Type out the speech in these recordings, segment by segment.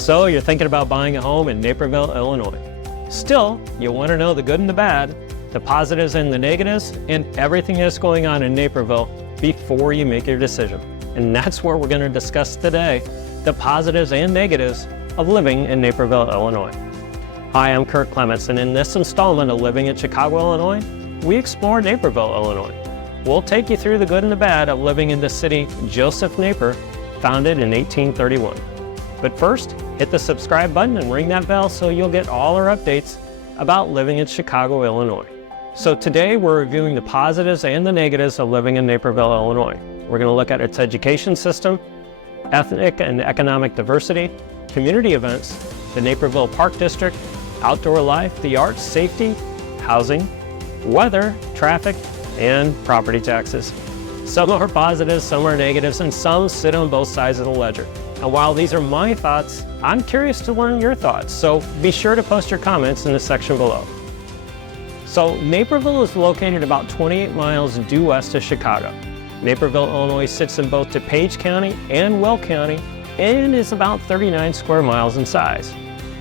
So you're thinking about buying a home in Naperville, Illinois. Still, you want to know the good and the bad, the positives and the negatives, and everything that's going on in Naperville before you make your decision. And that's what we're going to discuss today, the positives and negatives of living in Naperville, Illinois. Hi, I'm Kirk Clements, and in this installment of Living in Chicago, Illinois, we explore Naperville, Illinois. We'll take you through the good and the bad of living in the city Joseph Naper, founded in 1831. But first, hit the subscribe button and ring that bell so you'll get all our updates about living in Chicago, Illinois. So today we're reviewing the positives and the negatives of living in Naperville, Illinois. We're going to look at its education system, ethnic and economic diversity, community events, the Naperville Park District, outdoor life, the arts, safety, housing, weather, traffic, and property taxes. Some are positives, some are negatives, and some sit on both sides of the ledger. And while these are my thoughts, I'm curious to learn your thoughts, so be sure to post your comments in the section below. So Naperville is located about 28 miles due west of Chicago. Naperville, Illinois sits in both DuPage County and Will County and is about 39 square miles in size.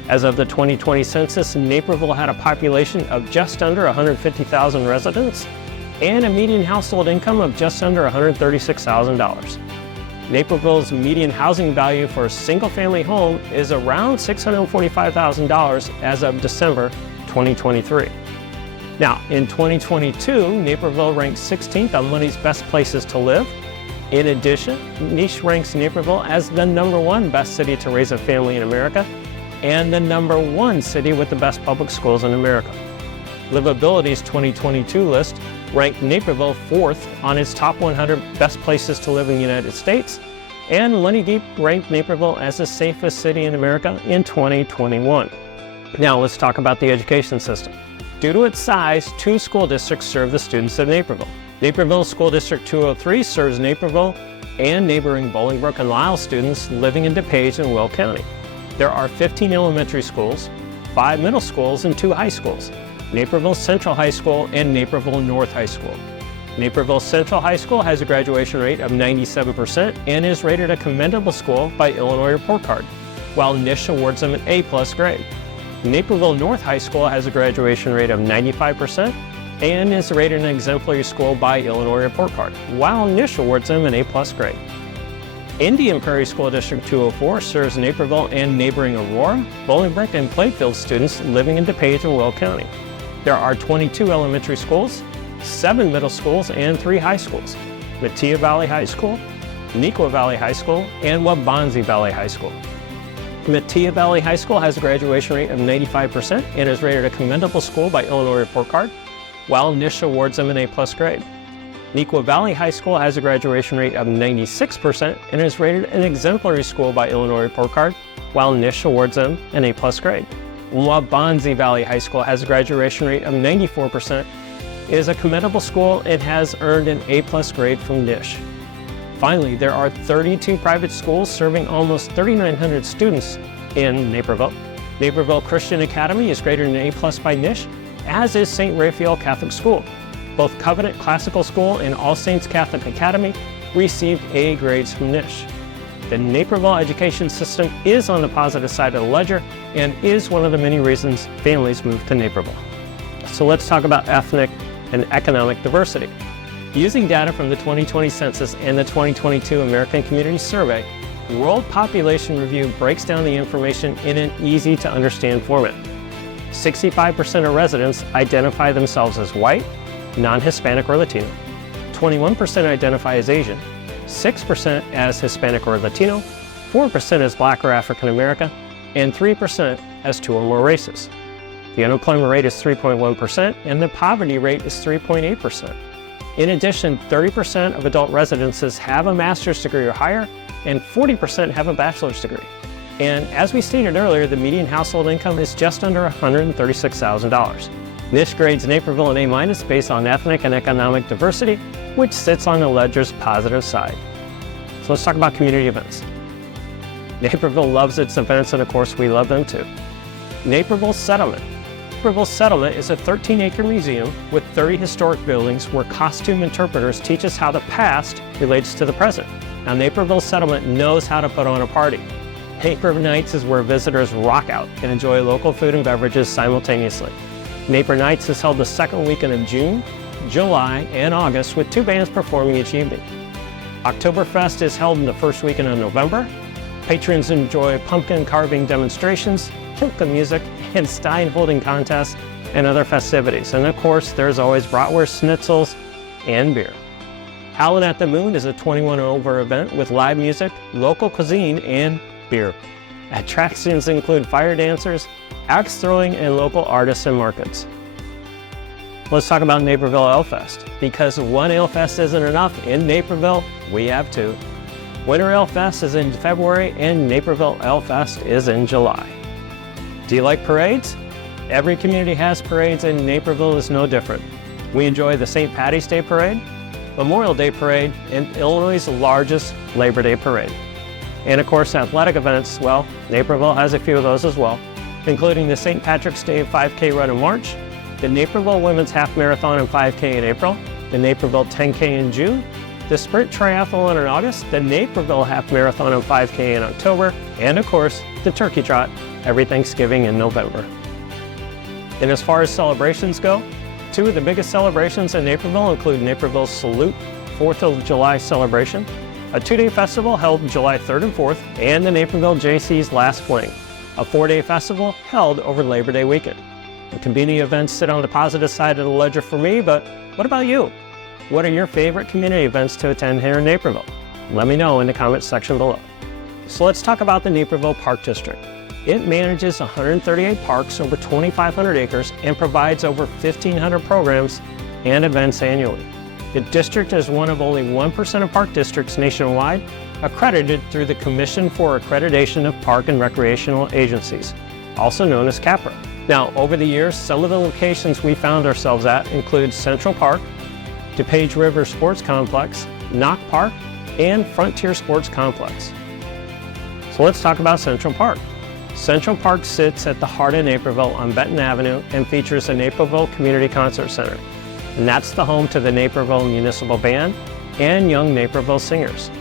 As of the 2020 census, Naperville had a population of just under 150,000 residents and a median household income of just under $136,000. Naperville's median housing value for a single-family home is around $645,000 as of December 2023. Now, in 2022, Naperville ranked 16th on Money's best places to live. In addition, Niche ranks Naperville as the #1 best city to raise a family in America and the #1 city with the best public schools in America. Livability's 2022 list ranked Naperville 4th on its top 100 best places to live in the United States, and MoneyGeek ranked Naperville as the safest city in America in 2021. Now let's talk about the education system. Due to its size, 2 school districts serve the students of Naperville. Naperville School District 203 serves Naperville and neighboring Bolingbrook and Lisle students living in DuPage and Will County. There are 15 elementary schools, 5 middle schools, and 2 high schools: Naperville Central High School and Naperville North High School. Naperville Central High School has a graduation rate of 97% and is rated a commendable school by Illinois Report Card, while Niche awards them an A+ grade. Naperville North High School has a graduation rate of 95% and is rated an exemplary school by Illinois Report Card, while Niche awards them an A+ grade. Indian Prairie School District 204 serves Naperville and neighboring Aurora, Bolingbrook, and Plainfield students living in DuPage and Will County. There are 22 elementary schools, 7 middle schools, and 3 high schools: Metea Valley High School, Neuqua Valley High School, and Waubonsie Valley High School. Metea Valley High School has a graduation rate of 95% and is rated a commendable school by Illinois Report Card, while Niche awards them an A+ grade. Neuqua Valley High School has a graduation rate of 96% and is rated an exemplary school by Illinois Report Card, while Niche awards them an A+ grade. Waubonsie Valley High School has a graduation rate of 94%, is a commendable school, and has earned an A+ grade from Niche. Finally, there are 32 private schools serving almost 3,900 students in Naperville. Naperville Christian Academy is graded an A+ by Niche, as is St. Raphael Catholic School. Both Covenant Classical School and All Saints Catholic Academy received A grades from Niche. The Naperville education system is on the positive side of the ledger and is one of the many reasons families move to Naperville. So let's talk about ethnic and economic diversity. Using data from the 2020 census and the 2022 American Community Survey, World Population Review breaks down the information in an easy-to-understand format. 65% of residents identify themselves as white, non-Hispanic or Latino, 21% identify as Asian, 6% as Hispanic or Latino, 4% as Black or African American, and 3% as 2 or more races. The unemployment rate is 3.1% and the poverty rate is 3.8%. In addition, 30% of adult residences have a master's degree or higher, and 40% have a bachelor's degree. And as we stated earlier, the median household income is just under $136,000. Niche grades Naperville an A- based on ethnic and economic diversity, which sits on the ledger's positive side. So let's talk about community events. Naperville loves its events, and of course we love them too. Naperville Settlement. Naperville Settlement is a 13-acre museum with 30 historic buildings where costume interpreters teach us how the past relates to the present. Now, Naperville Settlement knows how to put on a party. Naper Nights is where visitors rock out and enjoy local food and beverages simultaneously. Naper Nights is held the second weekend of June, July, and August with 2 bands performing each evening. Oktoberfest is held in the first weekend of November. Patrons enjoy pumpkin carving demonstrations, polka music, and stein holding contests, and other festivities. And of course, there's always bratwurst schnitzels and beer. Howlin' at the Moon is a 21 and over event with live music, local cuisine, and beer. Attractions include fire dancers, axe throwing, and local artists and markets. Let's talk about Naperville IL Fest. Because one IL Fest isn't enough, in Naperville, we have 2. Winter IL Fest is in February, and Naperville IL Fest is in July. Do you like parades? Every community has parades, and Naperville is no different. We enjoy the St. Patty's Day Parade, Memorial Day Parade, and Illinois' largest Labor Day Parade. And of course, athletic events, well, Naperville has a few of those as well, including the St. Patrick's Day 5K run in March, the Naperville Women's Half Marathon and 5K in April, the Naperville 10K in June, the Sprint Triathlon in August, the Naperville Half Marathon and 5K in October, and of course, the Turkey Trot every Thanksgiving in November. And as far as celebrations go, 2 of the biggest celebrations in Naperville include Naperville's Salute 4th of July celebration, a 2-day festival held July 3rd and 4th, and the Naperville JC's Last Fling, a 4-day festival held over Labor Day weekend. The community events sit on the positive side of the ledger for me, but what about you? What are your favorite community events to attend here in Naperville? Let me know in the comments section below. So let's talk about the Naperville Park District. It manages 138 parks over 2,500 acres and provides over 1,500 programs and events annually. The district is one of only 1% of park districts nationwide accredited through the Commission for Accreditation of Park and Recreational Agencies, also known as CAPRA. Now, over the years, some of the locations we found ourselves at include Central Park, DuPage River Sports Complex, Knock Park, and Frontier Sports Complex. So let's talk about Central Park. Central Park sits at the heart of Naperville on Benton Avenue and features a Naperville Community Concert Center. And that's the home to the Naperville Municipal Band and Young Naperville Singers.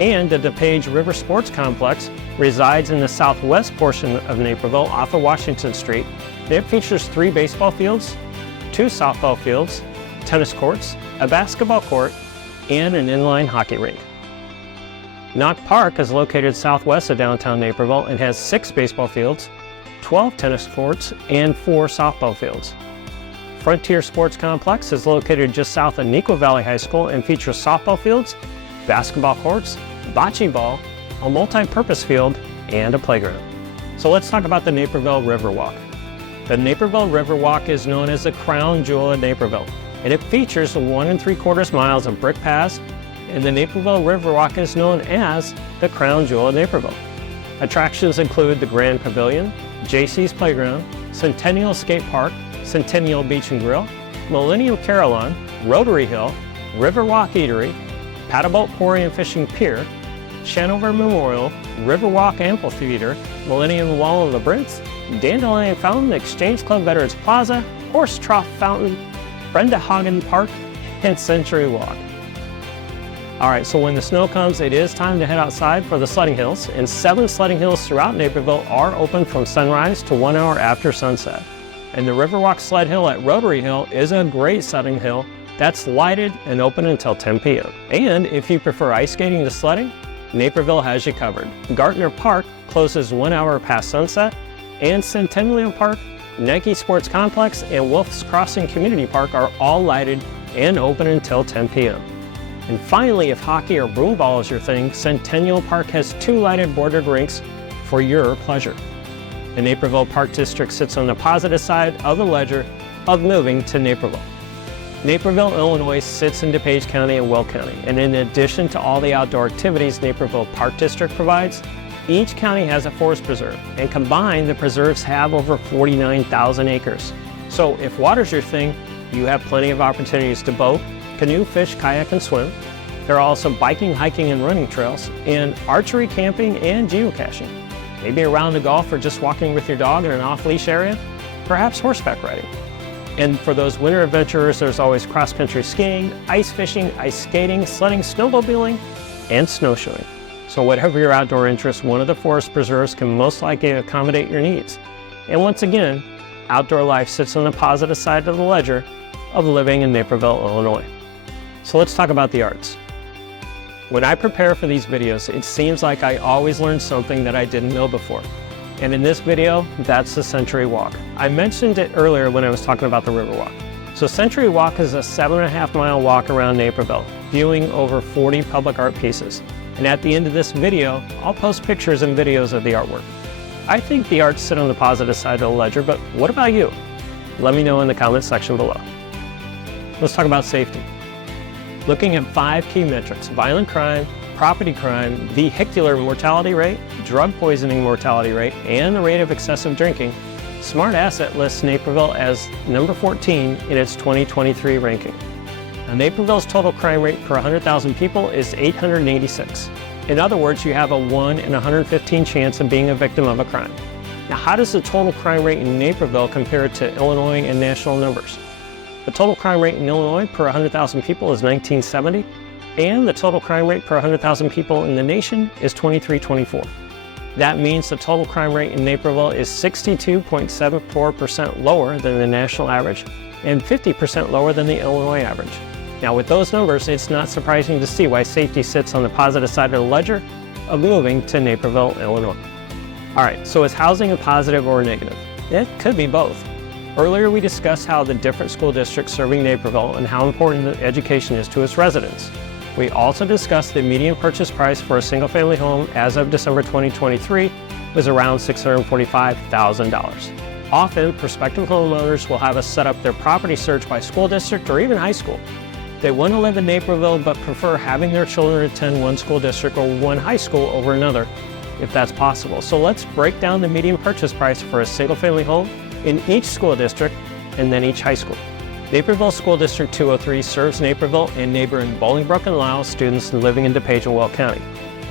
And the DuPage River Sports Complex resides in the southwest portion of Naperville off of Washington Street. It features 3 baseball fields, 2 softball fields, tennis courts, a basketball court, and an inline hockey rink. Knock Park is located southwest of downtown Naperville and has 6 baseball fields, 12 tennis courts, and 4 softball fields. Frontier Sports Complex is located just south of Neuqua Valley High School and features softball fields, basketball courts, bocce ball, a multi-purpose field, and a playground. So let's talk about the Naperville Riverwalk. The Naperville Riverwalk is known as the crown jewel of Naperville, and it features 1 3/4 miles of brick paths, and the Naperville Riverwalk is known as the crown jewel of Naperville. Attractions include the Grand Pavilion, JC's Playground, Centennial Skate Park, Centennial Beach and Grill, Millennium Carillon, Rotary Hill, Riverwalk Eatery, Paddleboat Quarry and Fishing Pier, Shanover Memorial, Riverwalk Amphitheater, Millennium Wall of Labyrinth, Dandelion Fountain, Exchange Club Veterans Plaza, Horse Trough Fountain, Brenda Hagen Park, and Century Walk. All right, so when the snow comes, it is time to head outside for the sledding hills, and 7 sledding hills throughout Naperville are open from sunrise to 1 hour after sunset. And the Riverwalk Sled Hill at Rotary Hill is a great sledding hill that's lighted and open until 10 p.m. And if you prefer ice skating to sledding, Naperville has you covered. Gartner Park closes 1 hour past sunset, and Centennial Park, Nike Sports Complex, and Wolf's Crossing Community Park are all lighted and open until 10 p.m. And finally, if hockey or broom ball is your thing, Centennial Park has 2 lighted bordered rinks for your pleasure. The Naperville Park District sits on the positive side of the ledger of moving to Naperville. Naperville, Illinois sits in DuPage County and Will County, and in addition to all the outdoor activities Naperville Park District provides, each county has a forest preserve, and combined the preserves have over 49,000 acres. So if water's your thing, you have plenty of opportunities to boat, canoe, fish, kayak, and swim. There are also biking, hiking, and running trails, and archery, camping, and geocaching. Maybe a round of golf or just walking with your dog in an off-leash area, perhaps horseback riding. And for those winter adventurers, there's always cross-country skiing, ice fishing, ice skating, sledding, snowmobiling, and snowshoeing. So whatever your outdoor interest, one of the forest preserves can most likely accommodate your needs. And once again, outdoor life sits on the positive side of the ledger of living in Naperville, Illinois. So let's talk about the arts. When I prepare for these videos, it seems like I always learn something that I didn't know before. And in this video, that's the Century Walk. I mentioned it earlier when I was talking about the Riverwalk. So Century Walk is a 7.5-mile walk around Naperville, viewing over 40 public art pieces. And at the end of this video, I'll post pictures and videos of the artwork. I think the arts sit on the positive side of the ledger, but what about you? Let me know in the comments section below. Let's talk about safety. Looking at 5 key metrics: violent crime, property crime, vehicular mortality rate, drug poisoning mortality rate, and the rate of excessive drinking, Smart Asset lists Naperville as number 14 in its 2023 ranking. Now, Naperville's total crime rate per 100,000 people is 886. In other words, you have a 1 in 115 chance of being a victim of a crime. Now, how does the total crime rate in Naperville compare to Illinois and national numbers? The total crime rate in Illinois per 100,000 people is 1970, and the total crime rate per 100,000 people in the nation is 2324. That means the total crime rate in Naperville is 62.74% lower than the national average and 50% lower than the Illinois average. Now, with those numbers, it's not surprising to see why safety sits on the positive side of the ledger of moving to Naperville, Illinois. All right, so is housing a positive or a negative? It could be both. Earlier, we discussed how the different school districts serving Naperville and how important the education is to its residents. We also discussed the median purchase price for a single-family home as of December 2023 was around $645,000. Often, prospective homeowners will have us set up their property search by school district or even high school. They want to live in Naperville but prefer having their children attend one school district or one high school over another, if that's possible. So let's break down the median purchase price for a single-family home in each school district and then each high school. Naperville School District 203 serves Naperville and neighboring Bolingbrook and Lisle students living in DuPage and Will County.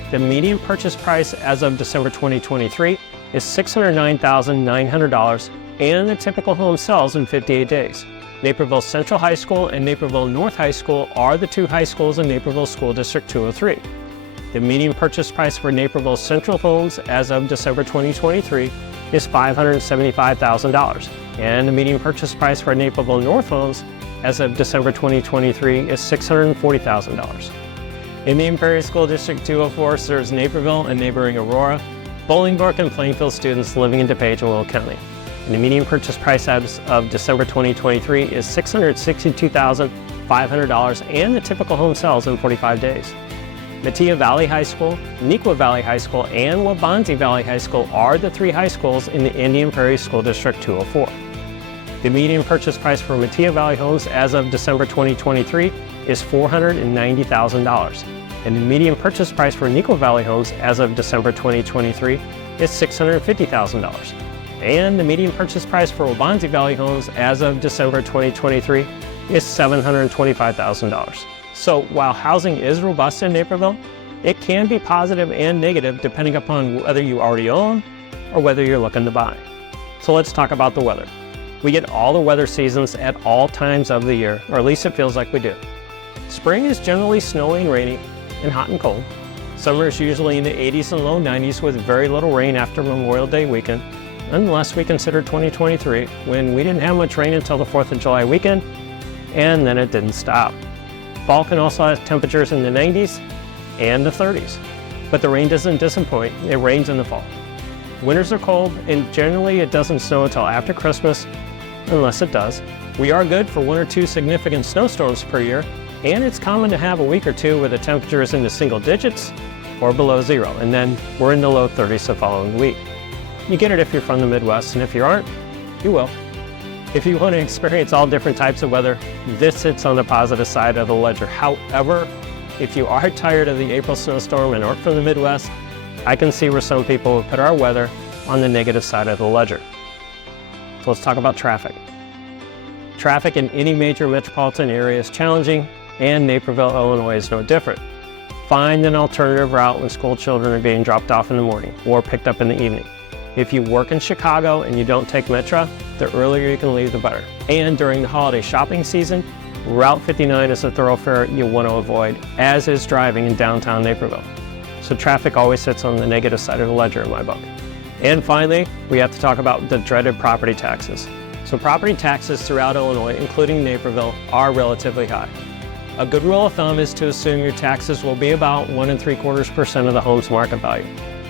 The median purchase price as of December 2023 is $609,900, and the typical home sells in 58 days. Naperville Central High School and Naperville North High School are the 2 high schools in Naperville School District 203. The median purchase price for Naperville Central homes as of December 2023 is $575,000, and the median purchase price for Naperville North homes as of December 2023 is $640,000. Indian Prairie School District 204 serves Naperville and neighboring Aurora, Bolingbrook, and Plainfield students living in DuPage and Will County. And the median purchase price as of December 2023 is $662,500, and the typical home sells in 45 days. Metea Valley High School, Neuqua Valley High School, and Waubonsee Valley High School are the 3 high schools in the Indian Prairie School District 204. The median purchase price for Metea Valley homes as of December 2023 is $490,000, and the median purchase price for Neuqua Valley homes as of December 2023 is $650,000. And the median purchase price for Waubonsee Valley homes as of December 2023 is $725,000. So while housing is robust in Naperville, it can be positive and negative depending upon whether you already own or whether you're looking to buy. So let's talk about the weather. We get all the weather seasons at all times of the year, or at least it feels like we do. Spring is generally snowy and rainy and hot and cold. Summer is usually in the 80s and low 90s with very little rain after Memorial Day weekend, unless we consider 2023, when we didn't have much rain until the 4th of July weekend, and then it didn't stop. Fall can also have temperatures in the 90s and the 30s, but the rain doesn't disappoint. It rains in the fall. Winters are cold, and generally it doesn't snow until after Christmas, unless it does. We are good for 1 or 2 significant snowstorms per year, and it's common to have a week or 2 where the temperature is in the single digits or below 0, and then we're in the low 30s the following week. You get it if you're from the Midwest, and if you aren't, you will. If you want to experience all different types of weather, this sits on the positive side of the ledger. However, if you are tired of the April snowstorm and aren't from the Midwest, I can see where some people would put our weather on the negative side of the ledger. So let's talk about traffic. Traffic in any major metropolitan area is challenging, and Naperville, Illinois is no different. Find an alternative route when school children are being dropped off in the morning or picked up in the evening. If you work in Chicago and you don't take Metro, the earlier you can leave, the better. And during the holiday shopping season, Route 59 is a thoroughfare you'll want to avoid, as is driving in downtown Naperville. So traffic always sits on the negative side of the ledger in my book. And finally, we have to talk about the dreaded property taxes. So property taxes throughout Illinois, including Naperville, are relatively high. A good rule of thumb is to assume your taxes will be about 1 3/4% of the home's market value.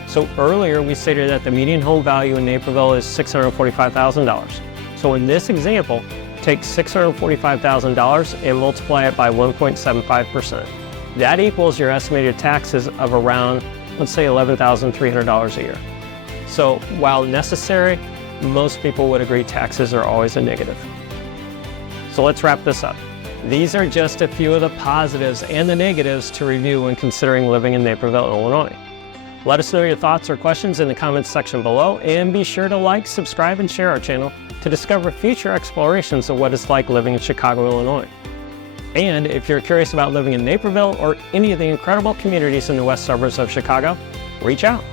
So earlier we stated that the median home value in Naperville is $645,000. So in this example, take $645,000 and multiply it by 1.75%. That equals your estimated taxes of around, let's say, $11,300 a year. So while necessary, most people would agree taxes are always a negative. So let's wrap this up. These are just a few of the positives and the negatives to review when considering living in Naperville, Illinois. Let us know your thoughts or questions in the comments section below, and be sure to like, subscribe, and share our channel to discover future explorations of what it's like living in Chicago, Illinois. And if you're curious about living in Naperville or any of the incredible communities in the west suburbs of Chicago, reach out.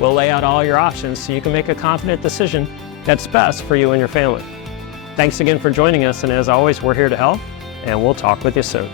We'll lay out all your options so you can make a confident decision that's best for you and your family. Thanks again for joining us, and as always, we're here to help, and we'll talk with you soon.